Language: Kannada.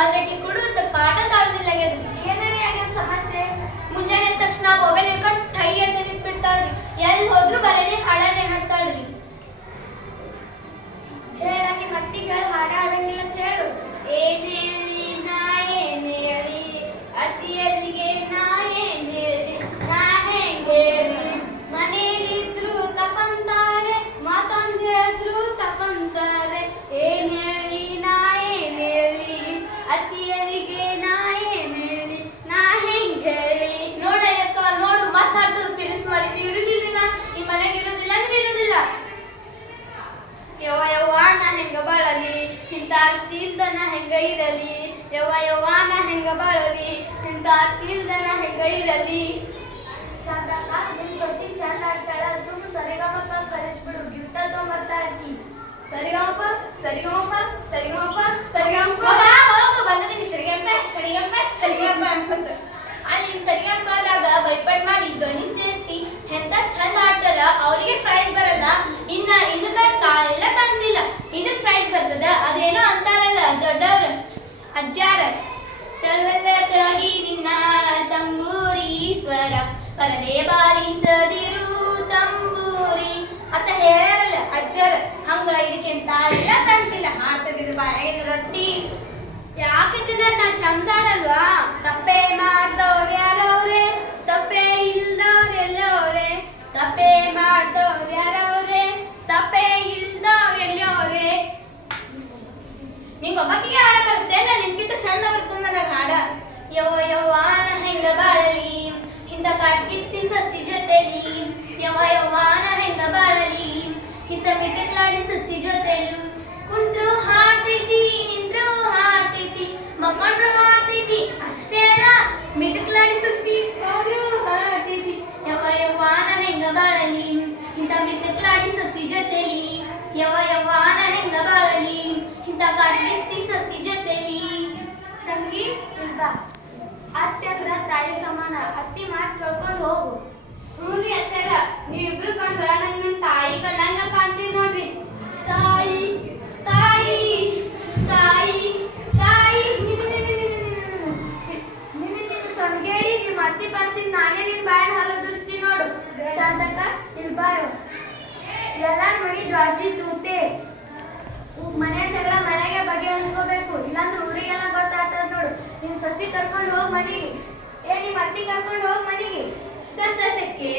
ಆದ್ರೆ ಆಕಿ ಕುಡಿದು ಕಾಟ ತಾಳ್ದಿಲ್ಲ ಏನಾರೇ ಆಗ್ಯದ ಸಮಸ್ಯೆ. ಮುಂಜಾನೆ ಎದ್ದ ತಕ್ಷಣ ಮೊಬೈಲ್ ಹಿಡ್ಕೊಂಡು ಟೈ ಅಂತ ನಿಂತ್ಬಿಡ್ತಾಳ್ರಿ. ಎಲ್ಲಿ ಹೋದ್ರು ಬರೇನೆ ಹಾಡನೆ ಹಾಡ್ತಾಳ್ರಿ. ಹೇಳಾಕಿ ಮತ್ತಿಗೆ ಹಾಡ ಹಾಡಂಗಿಲ್ಲ ಅಂತ ಹೇಳು. ಏನ್ ಹೇಳಿ ನಾ ಏನ್ ಹೇಳಿ ಅತಿಯರಿಗೆ ನಾ ಏನ್ ಹೇಳಿ ನಾ ಹೆಂಗ್ ಹೇಳಿ. ಮನೇಲಿದ್ರು ತಪ್ಪಂತಾರೆ ಮಾತೊಂದ್ ಹೇಳಿದ್ರು ತಪ್ಪಂತಾರೆ. ಏನ್ ಹೇಳಿ ನಾ ಏನ್ ಹೇಳಿ ಅತಿಯರಿಗೆ ನಾ ಏನ್ ಹೇಳಿ ನಾ ಹೆಂಗ್ ಹೇಳಿ. ನೋಡಯ್ಯಕ್ಕ ನೋಡು ಮಾತಾಡ್ತದ ಪಿರಿಸ್ ಮಾಡಿ ಇರುದಿಲ್ಲ ನಾ ಈ ಮನೆಗೆ ಇರುದಿಲ್ಲ ಅಂದ್ರೆ ಇರುದಿಲ್ಲ. ಯವ್ವ ಯವ್ವ ನಾ ಹೆಂಗ ಬಾಳಲಿ ಇಂತ ಅತ್ತಿಲ್ದ ನಾ ಹೆಂಗ ಇರಲಿ. ಯವ್ವ ಯವ್ವ ನಾ ಹೆಂಗ ಬಾಳಲಿ ಇಂತ ಅತ್ತಿಲ್ದ ನಾ ಹೆಂಗ ಇರಲಿ. ಶಾಂತಕ್ಕ ನಿಮ್ ಸೊಸಿ ಚಂದ ಆಡ್ತಾಳ. ಸುಮ್ಮ ಸರಿಗಮಪ ಕಳಿಸ್ಬಿಡು ಗಿಫ್ಟ ತಗೊಂಬರ್ತಾಳಕಿ. ಸರಿಗಮಪ ಸರಿಗಮಪ ಸರಿಗಮಪ ಸರಿಗಮಪ ಹೋಗು ಬಂದದಲ್ಲಿ ಸರಿಗಂಪ ಸರಿಗಂಪ ಸರಿಗಂಪ ಅನ್ಕೊಂತ ಅಲ್ಲಿ ಸರಿಗಂಪದಾಗ ಬೈಪಟ್ ಮಾಡಿ ಧ್ವನಿ ಸೇರಿಸಿ ಎಂತ ಚಂದ ಆಡ್ತಾರ. ಅವರಿಗೆ ಪ್ರೈಸ್ ಬರಲ್ಲ. ಇನ್ನ ಇದಕ್ಕ ತಾಳೆಲ್ಲ ತಂದಿಲ್ಲ ಇದಕ್ ಪ್ರೈಸ್ ಬರ್ತದ. ಅದೇನೋ ಅಂತಾರಲ್ಲ ದೊಡ್ಡವ್ರ ಅಜ್ಜಾರ ತಳವೆಲ್ಲ ತಗಿ ನಿನ್ನ ತಂಬೂರಿ ಸ್ವರ ಪರದೆ ಬಾರಿಸದಿರು ತಂಬೂರಿ ಅಂತ ಹೇಳ್ಯಾರಲ್ಲ ಅಜ್ಜಾರ. ಹಂಗ ಇದಕ್ಕೆ ತಾಳೆಲ್ಲ ತಂದಿಲ್ಲ ಮಾಡ್ತದಿದ್ರು ಬಾಯಾಗಿನ ರೊಟ್ಟಿ. ಯಾಕೆ ನಾ ಚಂದ ಆಡಲ್ವಾ? ತಪ್ಪೇ ಮಾಡ್ದವ್ರು ಯಾರವ್ರೆ ತಪ್ಪೇ ಇಲ್ದವ್ರು ಎಲ್ಲವ್ರೆ. ತಪ್ಪೇ ಮಾಡ್ದವ್ರು ಯಾರವ್ರೆ ತಪ್ಪೇ ಇಲ್ದವ್ರು ಎಲ್ಲವ್ರೆ. ನಿಂಗ ಒಬ್ಬಕಿಗೆ ಹಾಡ ಬರುತ್ತೆ ನಾ ನಿನ್ಗಿಂತ ಚಂದ ಬರ್ತದ ನನಗೆ ಹಾಡ. ಯವ್ವ ಯವ್ವ ನಾ ಹೆಂಗ ಬಾಳಲಿ ಇಂತ ಕಾಡ್ಗಿತ್ತಿ ಸಸಿ ಜೊತೆಲಿ. ಯವ್ವ ಯವ್ವ ನಾ ಹೆಂಗ ಬಾಳಲಿ ಇಂತ ಮಿಟಕ್ಲಾಡಿ ಸಸಿ ಜೊತೆಲು. ಕುಂತ್ರು ಹಾಡ್ತೈತಿ ನಿಂತ್ರು ಹಾಡ್ತೈತಿ ಮಕ್ಕೊಂಡ್ರು ಹಾಡ್ತೈತಿ ಅಷ್ಟೇ ಅಲ್ಲ ಮಿಟಕ್ಲಾಡಿ ಸಸಿ ಆದ್ರೂ ಹಾಡ್ತೈತಿ. ಯವ್ವ ಯವ್ವ ನಾ ಹೆಂಗ ಬಾಳಲಿ ಇಂತ ಮಿಟಕ್ಲಾಡಿ ಸಸಿ ಜೊತೆಲಿ. ಯವ್ವ ಯವ್ವ ನಾ ಹೆಂಗ ಬಾಳಲಿ ಇಂತ ಕಾಡ್ಗಿತ್ತಿ ಸಸಿ ಜೊತೆಲಿ. ತಂಗಿ ಇಲ್ವಾ ಅತ್ತೆ ಅಂದ್ರ ತಾಯಿ ಸಮಾನ. ಅತ್ತಿ ಮಾತು ಕೇಳ್ಕೊಂಡು ಹೋಗು. ಹ್ಞೂರಿ ಅತ್ತಾರ ನೀವಿಬ್ರು ಕಂಡ್ರ ನಂಗೆ ನನ್ನ ತಾಯಿ ಕಂಡಂಗ ಕಾಣ್ತೀವಿ ನೋಡ್ರಿ. ತಾಯಿ ತಾಯಿ ತಾಯಿ ತಾಯಿ ನಿನ್ನ ಸೊಂಗೇಡಿ ನಿಮ್ಮ ಅತ್ತಿ ಬರ್ತೀನಿ ನಾನೇ ನಿನ್ ಬಾಯ್ ಹಾಲು ದುರ್ಸ್ತೀನಿ ನೋಡು. ಶಾಂತಕ್ಕ ಇಲ್ಲಿ ಬಾಯು ಎಲ್ಲ ನೋಡಿ ದ್ವಾಸಿ ತೂತೆ. ಮನೆ ಜಗಳ ಮನೆಗೆ ಬಗೆಹರಿಸ್ಕೋಬೇಕು ಇಲ್ಲಾಂದ್ರೆ ಊರಿಗೆಲ್ಲ ಗೊತ್ತಾಗ್ತದ ನೋಡು. ನೀನ್ ಸಸಿ ಕರ್ಕೊಂಡು ಹೋಗ್ ಮನೆಗೆ. ನಿಮ್ಮ ಅತ್ತಿ ಕರ್ಕೊಂಡು ಹೋಗ್ ಮನೆಗೆ. ಸಂತೋಷಕ್ಕೆ